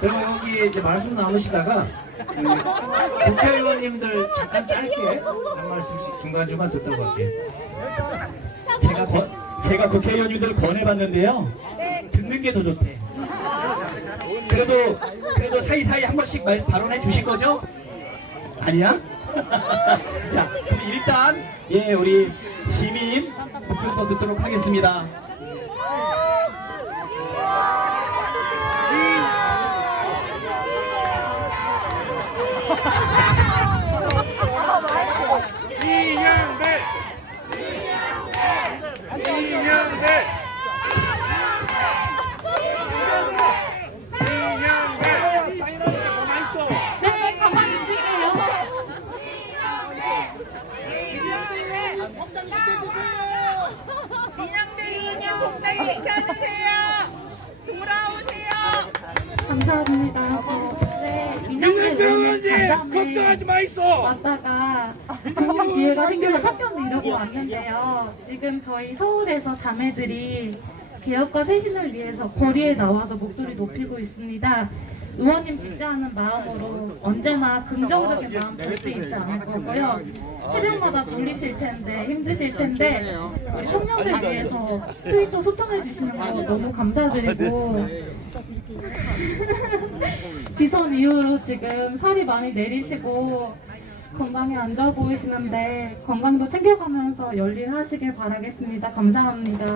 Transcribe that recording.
그리고 여기 이제 말씀 나누시다가 그 국회의원님들 잠깐 짧게 한 말씀씩 중간중간 듣도록 할게요. 제가 권- 제가 국회의원님들 권해봤는데요. 듣는 게 더 좋대. 그래도 그래도 사이사이 한 번씩 말, 발언해 주실 거죠? 아니야? 야, 그럼 일단 예 우리 시민 목표부터 듣도록 하겠습니다. 이양배 이양배 이양배 사인하는 게 가만히 있어 네, 가만히 있 감사합니다. 네, 걱정하지 마 있어 왔다가 좋은 기회가 생겨서 답변을 이러고 왔는데요. 지금 저희 서울에서 자매들이 개혁과 쇄신을 위해서 거리에 나와서 목소리 높이고 있습니다. 의원님 지지하는 마음으로 언제나 긍정적인 마음 절대 잊지 않을 거고요. 새벽마다 졸리실 텐데 힘드실 텐데 우리 청년들 위해서 트위터 소통해 주시는 거 너무 감사드리고 지선 이후로 지금 살이 많이 내리시고 건강이 안 좋아 보이시는데 건강도 챙겨가면서 열일하시길 바라겠습니다. 감사합니다.